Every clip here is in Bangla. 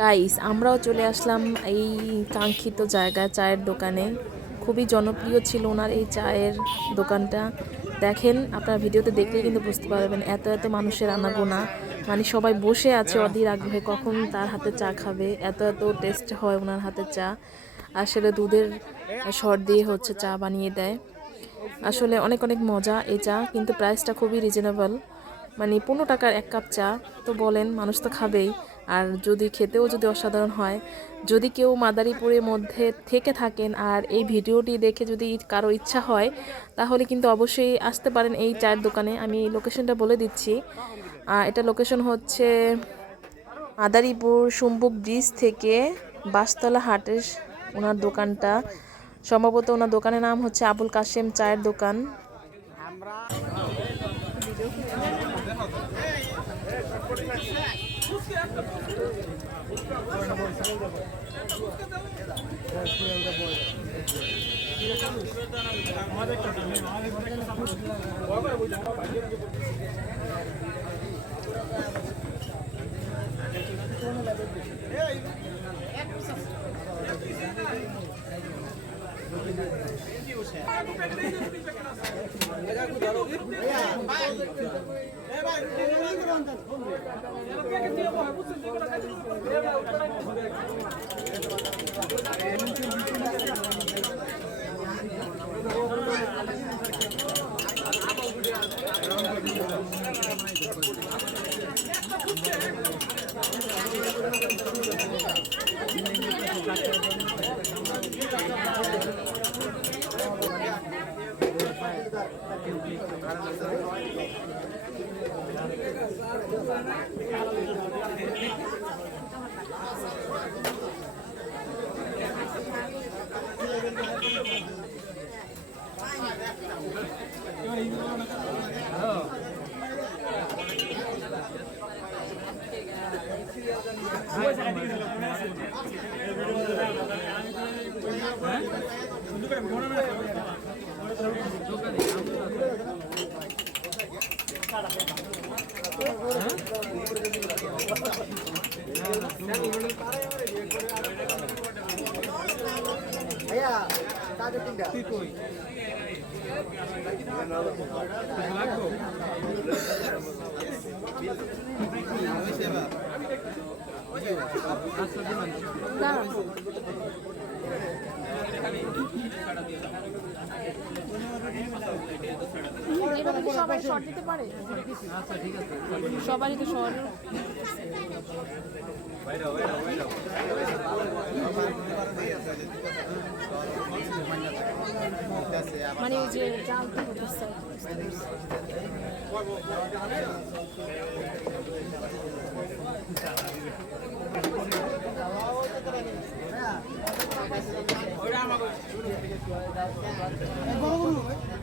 গাইস, আমরাও চলে আসলাম এই কাঙ্ক্ষিত জায়গায়, চায়ের দোকানে। খুবই জনপ্রিয় ছিল ওনার এই চায়ের দোকানটা। দেখেন, আপনারা ভিডিওতে দেখলেই কিন্তু বুঝতে পারবেন, এত এত মানুষের আনাগোনা। মানে সবাই বসে আছে অধীর আগ্রহে কখন তার হাতে চা খাবে। এত এত টেস্ট হয় ওনার হাতে চা। আসলে দুধের সর দিয়ে হচ্ছে চা বানিয়ে দেয়। আসলে অনেক অনেক মজা এই চা, কিন্তু প্রাইসটা খুবই রিজনেবল। মানে 15 টাকার এক কাপ চা, তো বলেন মানুষ তো খাবেই। আর যদি খেতেও যদি অসাধারণ হয়। যদি কেউ মাদারীপুরের মধ্যে থেকে থাকেন আর এই ভিডিওটি দেখে যদি কারো ইচ্ছা হয়, তাহলে কিন্তু অবশ্যই আসতে পারেন এই চায়ের দোকানে। আমি লোকেশনটা বলে দিচ্ছি। এটা লোকেশন হচ্ছে মাদারীপুর সম্বুক ব্রিজ থেকে বাসতলা হাটের ওনার দোকানটা। সম্ভবত ওনার দোকানের নাম হচ্ছে আবুল কাশেম চায়ের দোকান। সবাই শর্ট দিতে পারে, সবারই তো শর্ট। মানে ওই যে জালতে হতেছে।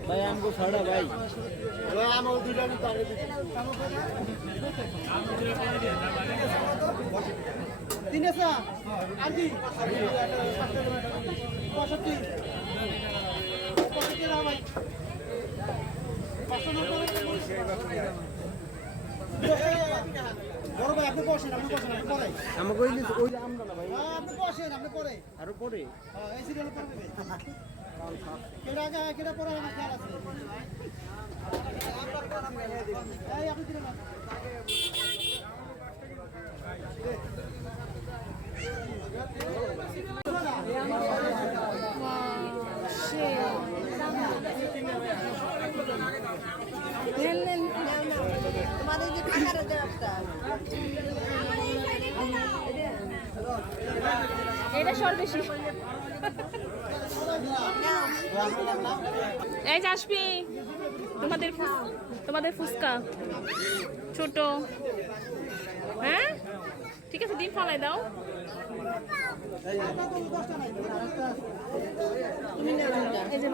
भाई हमको छड़ा भाई বড় ভাই আপনি বসেন আপনি পরে আমাকে ওই যে আমরা না ভাই আপনি বসেন আপনি পরে আরো পরে হ্যাঁ এই সিরিয়াল পরে দেবে কেডা আগে কেডা পরে আমার খেয়াল আছে এই আপনি দিলেন না তোমাদের যে টাকার একটা এটা সর বেশি। এই যে আসবি, তোমাদের ফুচকা ছোট। হ্যাঁ ঠিক আছে, ডিম ফালাই দাও। এই যে